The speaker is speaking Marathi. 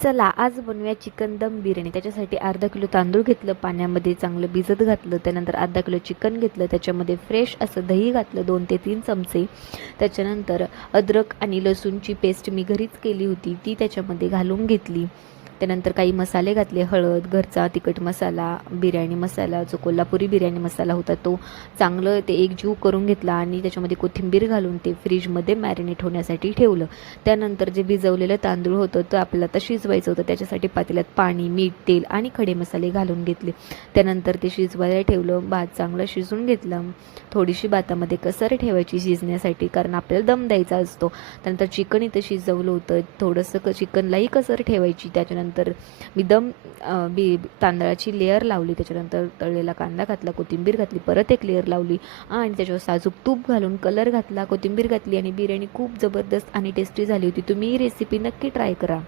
चला आज बनवूया चिकन दम बिर्याणी. त्याच्यासाठी अर्धा किलो तांदूळ घेतलं, पाण्यामध्ये चांगलं भिजत घातलं. त्यानंतर अर्धा किलो चिकन घेतलं, त्याच्यामध्ये फ्रेश असं दही घातलं 2 ते 3 चमचे. त्याच्यानंतर अद्रक आणि लसूणची पेस्ट मी घरीच केली होती ती त्याच्यामध्ये घालून घेतली. त्यानंतर काही मसाले घातले, हळद, घरचा तिखट मसाला, बिर्याणी मसाला, जो कोल्हापुरी बिर्याणी मसाला होता तो चांगलं ते एकजीव करून घेतला आणि त्याच्यामध्ये कोथिंबीर घालून ते फ्रीजमध्ये मॅरिनेट होण्यासाठी ठेवलं. त्यानंतर जे भिजवलेलं तांदूळ होतं तर आपल्याला आता शिजवायचं होतं. त्याच्यासाठी पातेल्यात पाणी, मीठ, तेल आणि खडे मसाले घालून घेतले. त्यानंतर ते शिजवायला ठेवलं. भात चांगला शिजून घेतला. थोडीशी भातामध्ये कसर ठेवायची शिजण्यासाठी, कारण आपल्याला दम द्यायचा असतो. त्यानंतर चिकन इथं शिजवलं होतं. थोडंसं चिकनलाही कसर ठेवायची. त्याच्यानंतर मी तांदळाची लेअर लावली. त्याच्यानंतर तळलेला कांदा घातला, कोथिंबीर घातली, परत एक लेअर लावली आणि त्याच्यावर साजूक तूप घालून कलर घातला, कोथिंबीर घातली आणि बिर्याणी खूप जबरदस्त आणि टेस्टी झाली होती. तुम्ही ही रेसिपी नक्की ट्राय करा.